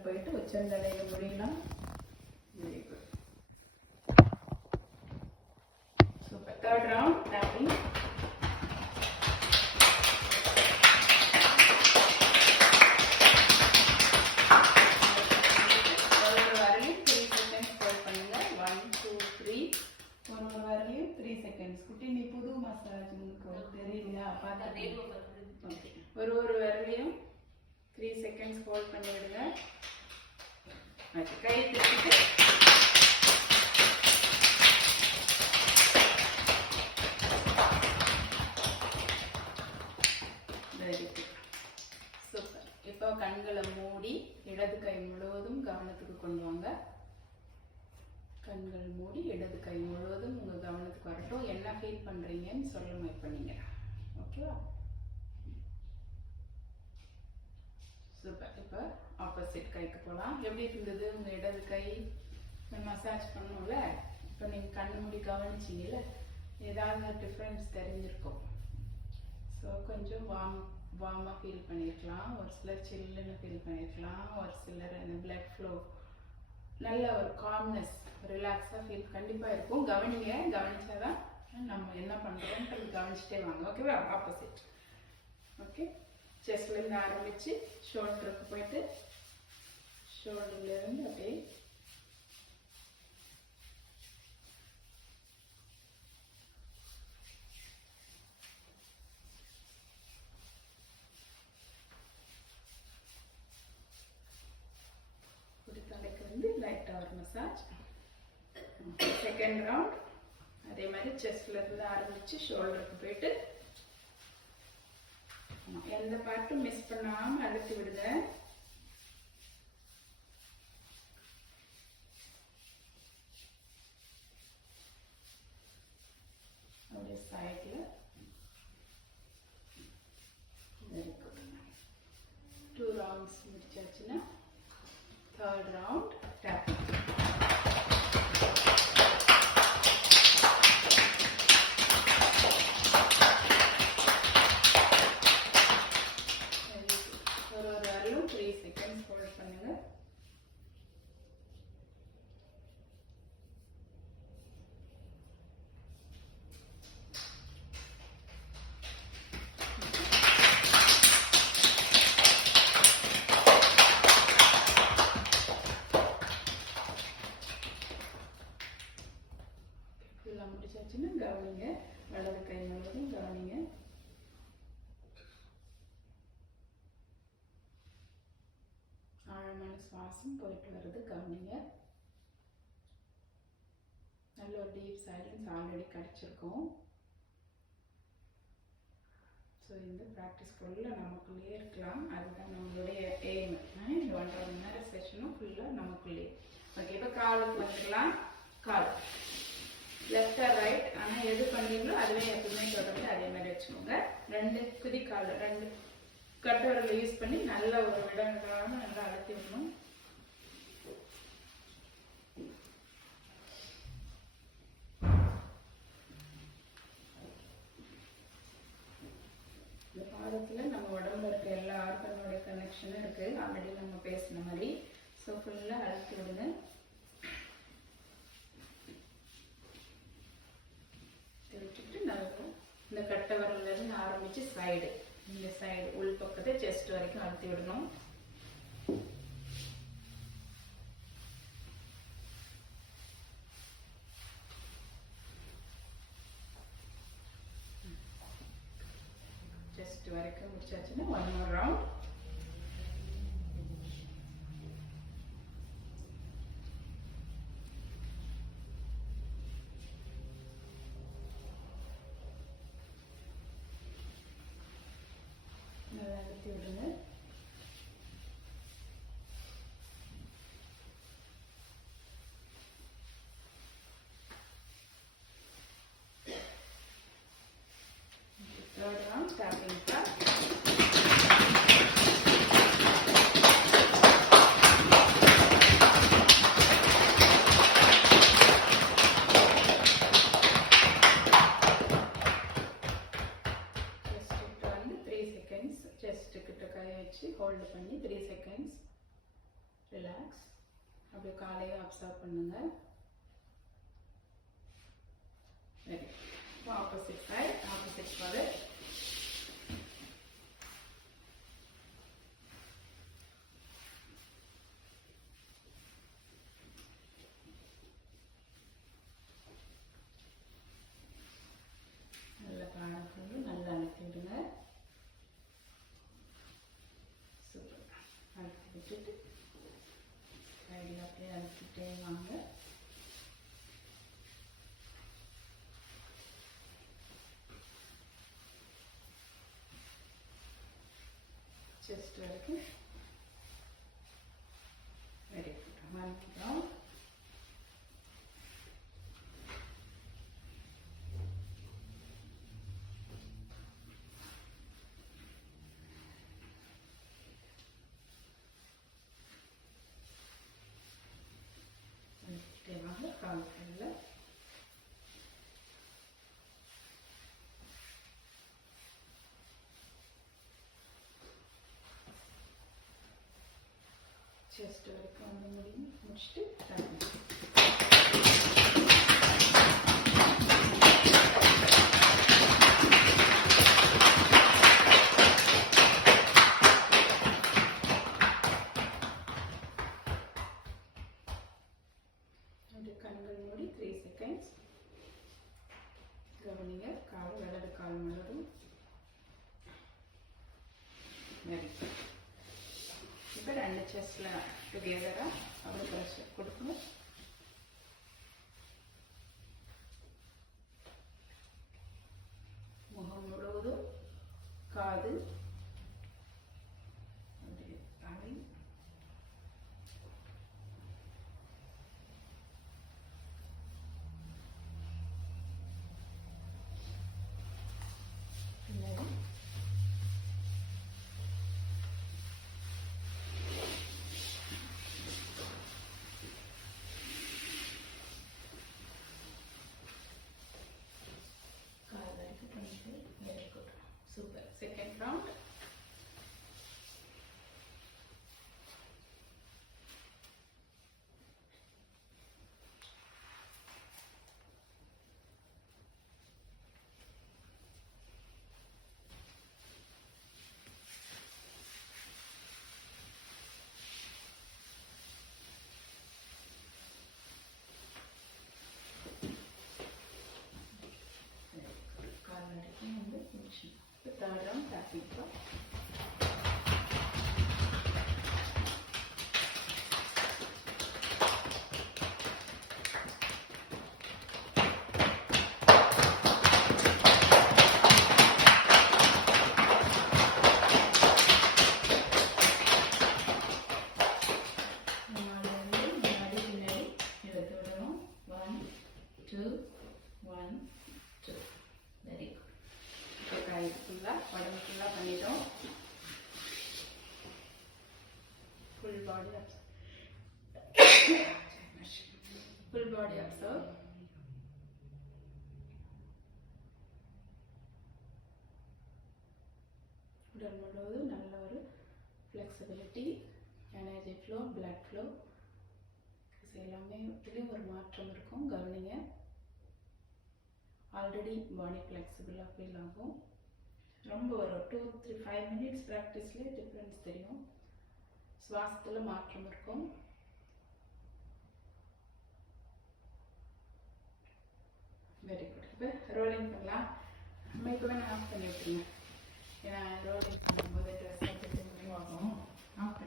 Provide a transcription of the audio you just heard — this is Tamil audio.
உள்ளங்காலில் போயிட்டு உச்சந்தலையில் முடியலாம் சூப்பர் தேர்ட் ரவுண்ட் டேப்பிங் ஒரு ஒரு த்ரீ செகண்ட்ஸ் ஹோல்ட் பண்ணி விடுங்க கை திருப்பிட்டு வெரி குட் சூப்பர் இப்போ கண்களை மூடி இடது கை முழுவதும் கவனத்துக்கு கொண்டு வாங்க. கண்கள் மூடி இடது கை முழுவதும் உங்கள் கவனத்துக்கு வரட்டும். என்ன ஃபீல் பண்ணுறீங்கன்னு சொல்ல இப்போ நீங்கள் ஓகேவா சூப்பர் இப்போ ஆப்போசிட் கைக்கு போகலாம் எப்படி இருந்தது? உங்கள் இடது கை? மசாஜ் பண்ணோம்ல இப்போ நீங்கள் கண்ணு மூடி கவனிச்சிங்கல்ல? ஏதாவது டிஃப்ரென்ஸ் தெரிஞ்சிருக்கும். ஸோ கொஞ்சம் வார்ம் வார்மாக ஃபீல் பண்ணியிருக்கலாம் ஒரு சிலர் சில்லுன்னு ஃபீல் பண்ணியிருக்கலாம் ஒரு சிலர் அந்த பிளட் ஃப்ளோ நல்ல ஒரு காம்னஸ் ரிலாக்ஸாக ஃபீல் கண்டிப்பாக இருக்கும். கவனிங்க. கவனிச்சாதான் நம்ம என்ன பண்ணுறோன்றது கவனிச்சுட்டே வாங்க. ஓகேவா ஆப்போசிட் ஓகே செஸ்ட்லேருந்து ஆரம்பித்து ஷோல்டருக்கு போயிட்டு ஷோல்டர்லேருந்து அப்படியே ஒரு தலைக்கு வந்து லைட்டாக ஒரு மசாஜ் செகண்ட் ரவுண்ட் அதே மாதிரி செஸ்ட்ல இருந்து ஆரம்பிச்சு ஷோல்டருக்கு போயிட்டு ஆமா, எந்த பார்ட்டும் மிஸ் பண்ணாம அழுத்தி விடுங்க. அப்படியே சைட்ல வெரி குட் டூ ரவுண்ட்ஸ் முடிச்சாச்சுன்னா தேர்ட் ரவுண்ட் டேப் ஒரு ஒரு வரலும் த்ரீ செகண்ட்ஸ் ஹோல்ட் பண்ணுங்க ஃபுல்லாக முடிச்சாச்சுன்னா கவனிங்க வலது கை முழுவதும் கவனிங்க ஆழமான போயிட்டு வருது கவனிங்க. நல்ல ஒரு டீப் சைலன்ஸ் ஆல்ரெடி கிடச்சிருக்கோம். ஸோ இந்த ப்ராக்டிஸ் ஃபுல்லாக நமக்குள்ளேயே இருக்கலாம். அதுதான் நம்மளுடைய எய்ம் இந்த ஒன்றரை மணி நேரம் செஷனும் ஃபுல்லாக நமக்குள்ளேயே. ஓகே இப்போ காலுக்கு வந்துடலாம் கால். லெஃப்ட் ஆர் ரைட் ஆனால் எது பண்ணீங்களோ அதுவே எப்பவுமே தொடர்ந்து அதே மாதிரி வச்சுக்கோங்க. ரெண்டு குதி கால் ரெண்டு கட்டவரலை யூஸ் பண்ணி நல்ல ஒரு இடம் நல்லா அழுத்தி விடணும். பேசின மாதிரி. ஸோ ஃபுல்லாக அழுத்தி விடுங்க. விட்டுட்டு நல்லா இந்த கட்டை விரல்ல இருந்து ஆரம்பிச்சு சைடு இந்த சைடு உள் பக்கத்தை செஸ்ட் வரைக்கும் அழுத்தி விடணும். செஸ்ட் வரைக்கும் முடிச்சாச்சுன்னா ஒன் மோர் ரவுண்ட் ஸ்டார்டிங்ஸாக ஹோல்டு பண்ணி த்ரீ செகண்ட்ஸ் ரிலாக்ஸ் அப்படியே காலையை அப்சர்வ் பண்ணுங்க. Very opposite side opposite for விட்டுட்டு கையில் அப்படியே அழுத்திட்டே வாங்க. செஸ்ட் வரைக்கும். வெரி குட் மறந்துட்டோம் அழுத்திட்டே வாங்க கால் கையில் செஸ்ட் வரைக்கும் வந்து முடியும் purchased together agriculture. Kodukunu. Muhammadu Kadu முடிச்சு இப்போ தேர்ட் ரவுண்ட் டாப்பிப்போம் முன்னாடி பின்னாடி எடுத்து விடணும் one two one two very good இப்போ காய் ஃபுல்லாக உடம்பு ஃபுல்லாக பண்ணிட்டோம் full body full body observe உடல் முழுவதும் நல்ல ஒரு flexibility energy flow blood flow எல்லாமே இதுலேயும் ஒரு மாற்றம் இருக்கும் கவனிங்க ஆல்ரெடி பாடி ஃப்ளெக்சிபிளாக ஃபீல் ஆகும் ரொம்ப ஒரு டூ த்ரீ ஃபைவ் மினிட்ஸ் ப்ராக்டிஸ்லேயே டிஃப்ரென்ஸ் தெரியும். சுவாசத்தில் மாற்றம் இருக்கும். வெரி குட் இப்போ ரோலிங் பண்ணலாம். மைக்கு வேணால் ஆஃப் பண்ணி விட்டுருங்க. ஏன்னா ரோலிங் பண்ணும்போது ட்ரெஸ் ஆஃப் ஆகும் ஆஃப்